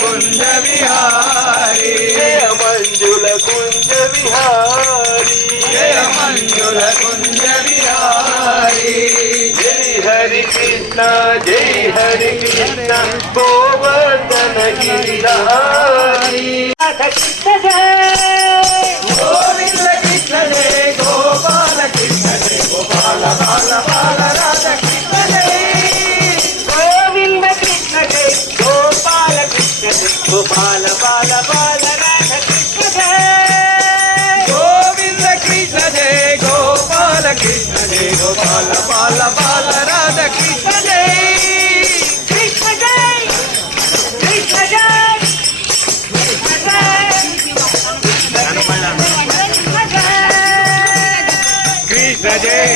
कुंज विहारी जय मंजुल कुंज विहारी जय मंजुल कुंज विहारी जय हरि कृष्ण गोवर्धन गिरिधारी कृष्ण जय गोविंद कृष्ण जय गोपाल कृष्ण जय गोपाल बाल बाल राधा कृष्ण जय गोविंद कृष्ण जय गोपाल कृष्ण जय गोपाल बाल बाल राधा कृष्ण जय गोविंद कृष्ण जय गोपाल कृष्ण जय गोपाल बाल बाल राधा कृष्ण जय कृष्ण जय कृष्ण जय कृष्ण जय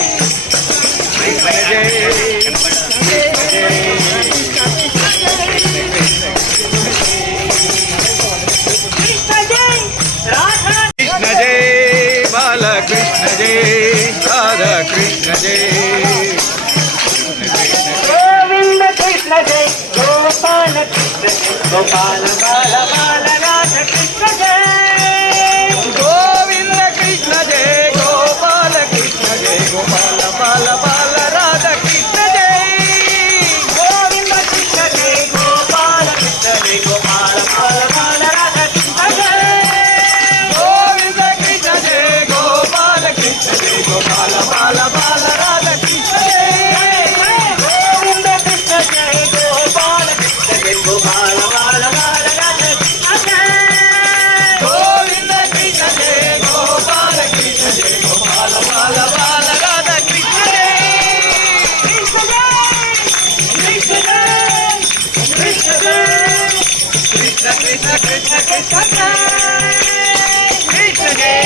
कृष्ण जय बाल कृष्ण जय राधा कृष्ण जय गोविंद कृष्ण जय गोपाल कृष्ण जय गोपाल बाल बाल राधा कृष्ण जय गोविंद कृष्ण जय गोपाल कृष्ण जय गोपाल बाल बाल राधा कृष्ण जय गोविंद कृष्ण जय गोपाल कृष्ण जय गोपाल बाल बाल राधा कृष्ण जय गोविंद कृष्ण जय गोपाल कृष्ण जय गोपाल बाल बाल राधा कृष्ण जय गोविंद कृष्ण जय गोपाल कृष्ण जय गोपाल बाल बाल राधा कृष्ण जय गोविंद कृष्ण जय गोपाल कृष्ण जय गोपाल बाल बाल राधा कृष्ण जय कृष्ण जय कृष्ण जय कृष्ण कृष्ण कृष्ण कृष्ण जय कृष्ण जय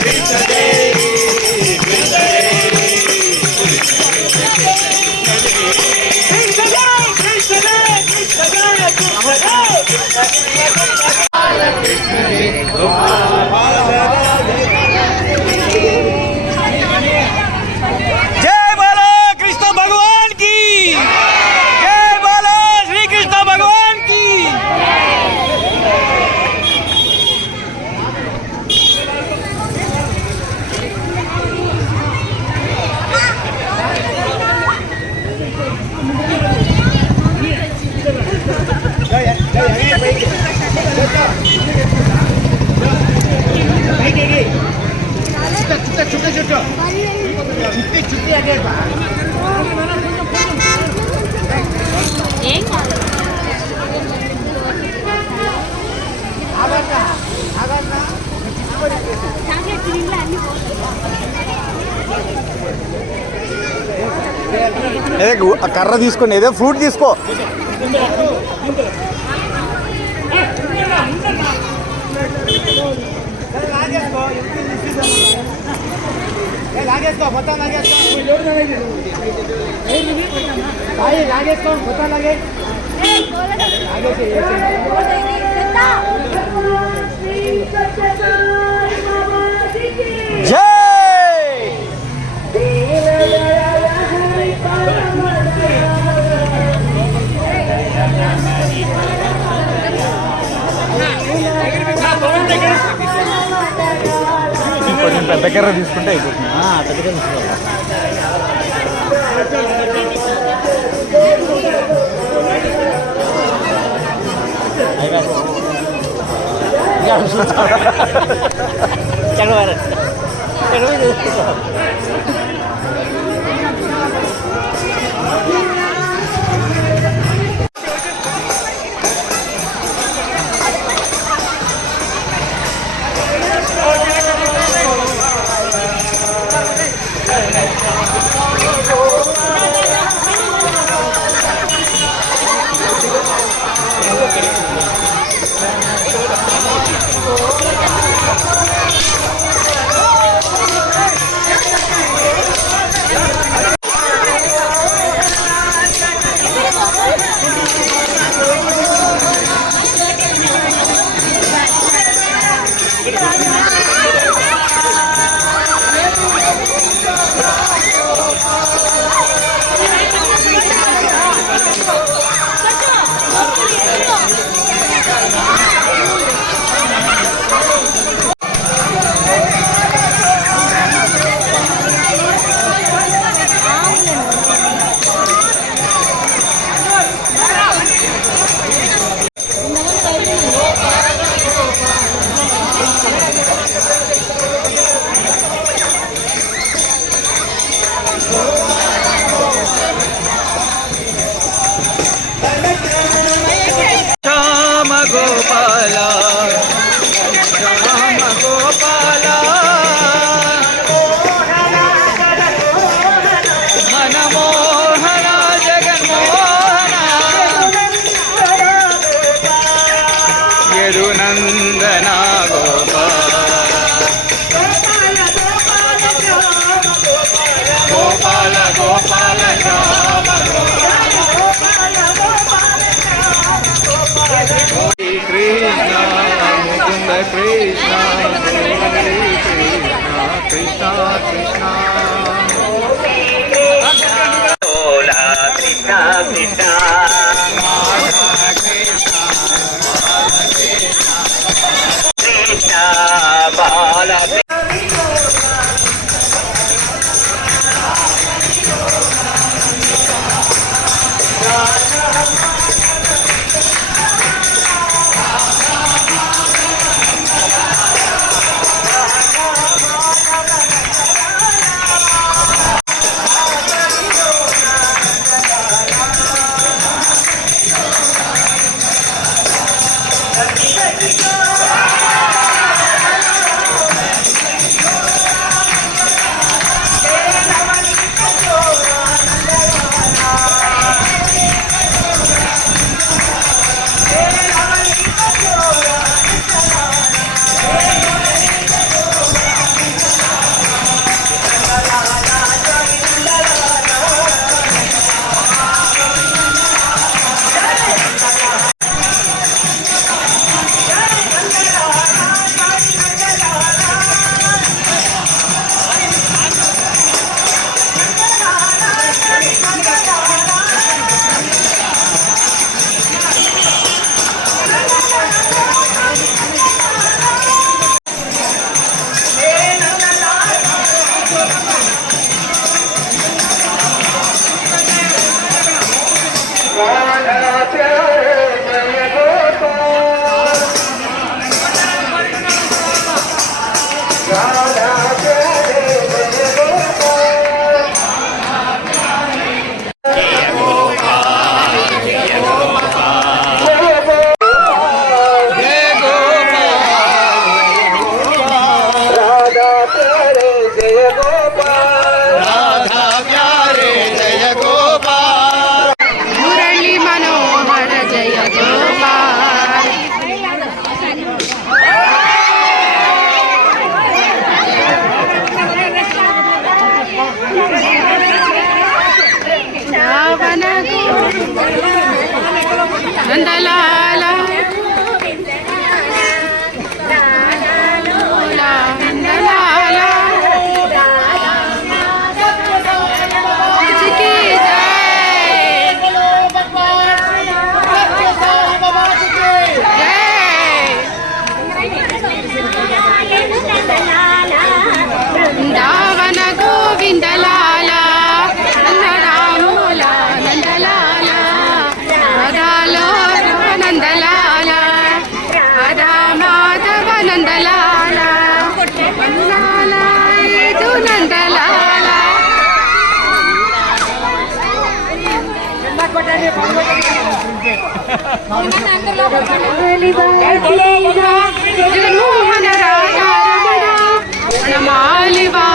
कृष्ण जय जय बोलो कृष्ण भगवान की जय बोलो श्री कृष्ण भगवान की ఏం కాదు చాక్లెట్ తిరిగి అన్ని ఏదో కర్ర తీసుకోండి ఏదో ఫ్రూట్ తీసుకో లాగేసుకో మొత్తం లాగేసుకో లాగేసుకో మొత్తం లాగే కొంచెం పెద్ద కర్ర తీసుకుంటే అయిపోతుంది పెద్ద కర్ర గోపాల రామ గోపాల మనమోహన జగన్మోహన యదునందన గోపాల గోపాల గోపాల రామ కృష్ణ ముకుంద కృష్ణ కృష్ణ కృష్ణ ఓలా కృష్ణ కృష్ణ కృష్ణ బాల మురళి మనోహర జయ గోపాల్ రావణ నందలాల నందలాల की वृंदावन गोविंद लाला नंदरामोला नंदलाला राधालो नंदलाला राधा माधव नंदलाला वंदनाला यदु नंदलाला జగన్మోహన రాధా రమణ మాలివా